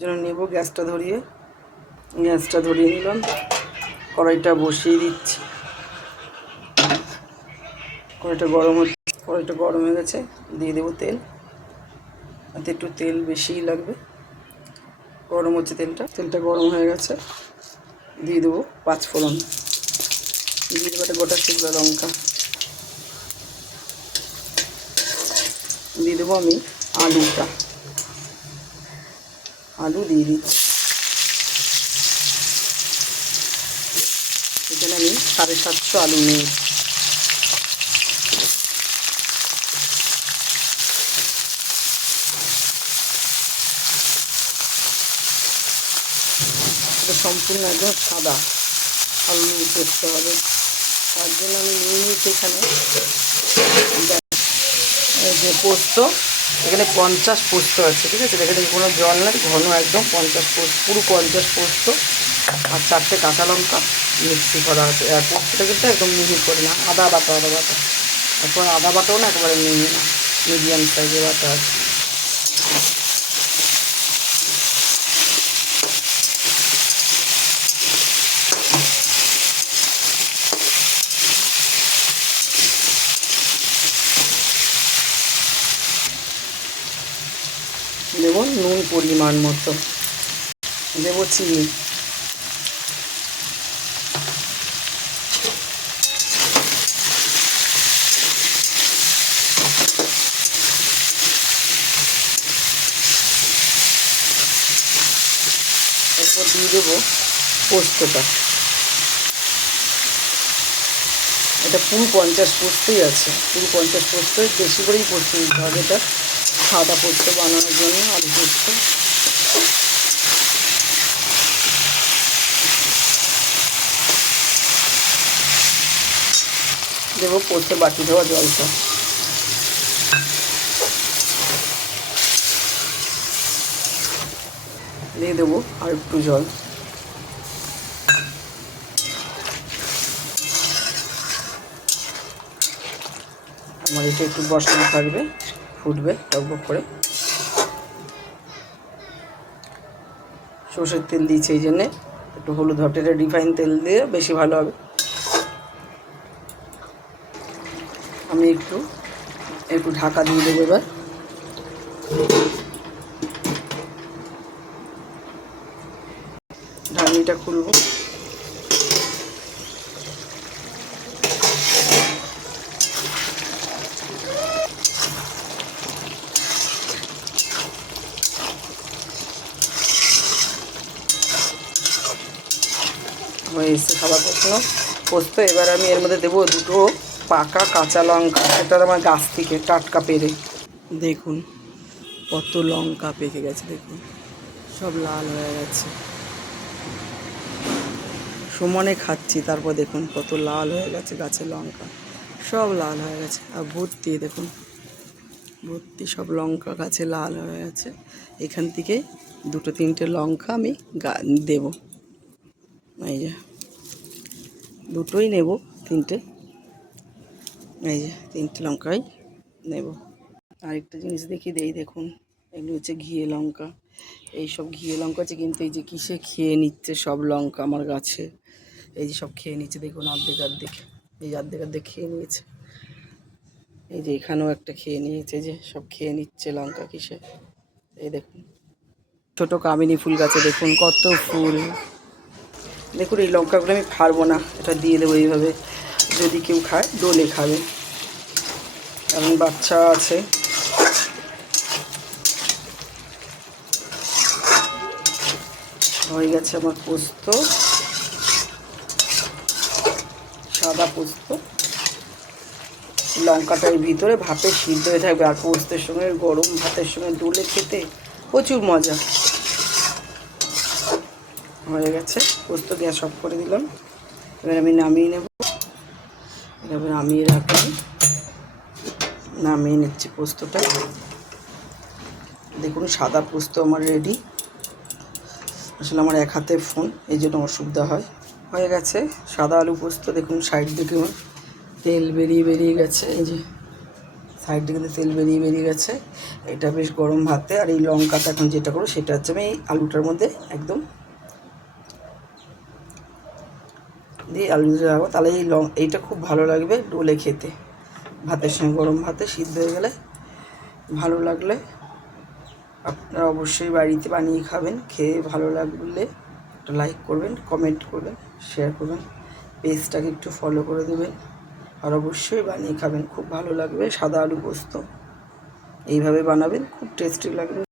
জন্য নেব। গ্যাসটা ধরিয়ে নিলাম, কড়াইটা বসিয়ে দিচ্ছি। কড়াইটা গরম হয়ে গেছে, দিয়ে দেবো তেল। এতে একটু তেল বেশিই লাগবে। গরম হচ্ছে তেলটা গরম হয়ে গেছে, দিয়ে দেবো 5 ফোড়ন, দিয়ে দেবো একটা গোটা শুকনো লঙ্কা, দিয়ে দেবো আমি আলু দিয়ে দিচ্ছি। এখানে আমি 750 আলু নিয়েছি। এটা সম্পূর্ণ একদম সাদা আলু করতে হবে, তার জন্য আমি নিয়ে নিয়েছি এখানে যে পোস্ত। এখানে 50 পোস্ত আছে, ঠিক আছে। এখানে কোনো জল নেই, ঘন একদম 50 পোস্ত, পুরো 50 পোস্ত আর 4টে কাঁচা লঙ্কা মিক্সি করা আছে। আর পোস্তটা কিন্তু একদম মিহি করে না, আদা বাটা তারপর আদা বাটাও না একেবারে মিহি না, মিডিয়াম সাইজে বাটা আছে। দেবো নুন পরিমাণ মতো, দেবো চিনি, এরপর দিয়ে দেবো পোস্তটা। এটা পুরো 50 পোস্তই আছে, পুরো 50 পোস্তই, বেশি করেই পোস্ত দিতে হবে এটা সাদা পোস্ত বানানোর জন্য। আলু পোস্ত দেবো, পোস্ত বাটি দেওয়া জলটা, দিয়ে দেবো আর একটু জল। আমার এটা একটু বসানো থাকবে, ফুটবে টকবক করে। সর্ষের তেল দিয়েছি, এই জন্যে একটু হলুদ হটের রিফাইন তেল দিয়ে বেশি ভালো হবে। আমি একটু ঢাকা দিয়ে দেবো। এবার ঢাকনিটা খুলবো, হয়ে এসছে খাবার পোস্ত। এবার আমি এর মধ্যে দেবো 2টো পাকা কাঁচা লঙ্কা, এটা আমার গাছ থেকে টাটকা পেরে। দেখুন কত লঙ্কা পেকে গেছে, দেখুন সব লাল হয়ে গেছে। সমানে খাচ্ছি, তারপর দেখুন কত লাল হয়ে গেছে, গাছের লঙ্কা সব লাল হয়ে গেছে। আর ভর্তি দেখুন, ভর্তি সব লঙ্কা গাছে লাল হয়ে গেছে। এখান থেকে 2-3টে লঙ্কা আমি দেবো। এই যে দুটোই নেব, 3টে, এই যে 3টে লঙ্কাই নেব। আরেকটা জিনিস দেখিয়ে দেই, দেখুন এগুলো হচ্ছে ঘিয়ে লঙ্কা। এই সব ঘিয়ে লঙ্কা আছে, কিন্তু এই যে কিসে খেয়ে নিচ্ছে সব লঙ্কা আমার গাছে, এই যে সব খেয়ে নিচ্ছে দেখুন, অর্ধেক এই অর্ধেক খেয়ে নিয়েছে। এই যে এখানেও একটা খেয়ে নিয়েছে, যে সব খেয়ে নিচ্ছে লঙ্কা কিসে। এই দেখুন ছোটো কামিনী ফুল গাছে দেখুন কত ফুল। দেখুন এই লঙ্কাগুলো আমি ফাড়বো না, এটা দিয়ে দেবো এইভাবে, যদি কেউ খায় ডোলে খাবে, কারণ বাচ্চা আছে। হয়ে গেছে আমার পোস্ত, সাদা পোস্ত। লঙ্কাটার ভিতরে ভাপে সিদ্ধ হয়ে থাকবে, আর পোস্তের সঙ্গে গরম ভাতের সঙ্গে ডোলে খেতে প্রচুর মজা। হয়ে গেছে পোস্ত, গ্যাস অফ করে দিলাম। এবার আমি নামিয়ে নেব। এবার নামিয়ে নিচ্ছি পোস্তটা। দেখুন সাদা পোস্ত আমার রেডি। আসলে আমার এক হাতে ফোন, এই জন্য অসুবিধা হয়। হয়ে গেছে সাদা আলু পোস্ত। দেখুন সাইড দিকে তেল বেরিয়ে গেছে, এই যে সাইডে কিন্তু তেল বেরিয়ে বেরিয়ে গেছে। এটা বেশ গরম ভাতে। আর এই লঙ্কাটা এখন যেটা করো সেটা হচ্ছে আমি এই আলুটার মধ্যে একদম দিয়ে আলু দিয়ে রাখবো, তাহলে এইটা খুব ভালো লাগবে ডোলে খেতে, ভাতের সঙ্গে গরম ভাতে সিদ্ধ হয়ে গেলে ভালো লাগলে আপনারা অবশ্যই বাড়িতে বানিয়ে খাবেন। খেয়ে ভালো লাগলে একটা লাইক করবেন, কমেন্ট করবেন, শেয়ার করবেন, পেজটাকে একটু ফলো করে দেবেন। আর অবশ্যই বানিয়ে খাবেন, খুব ভালো লাগবে। সাদা আলু পোস্ত এইভাবে বানাবেন, খুব টেস্টি লাগবে।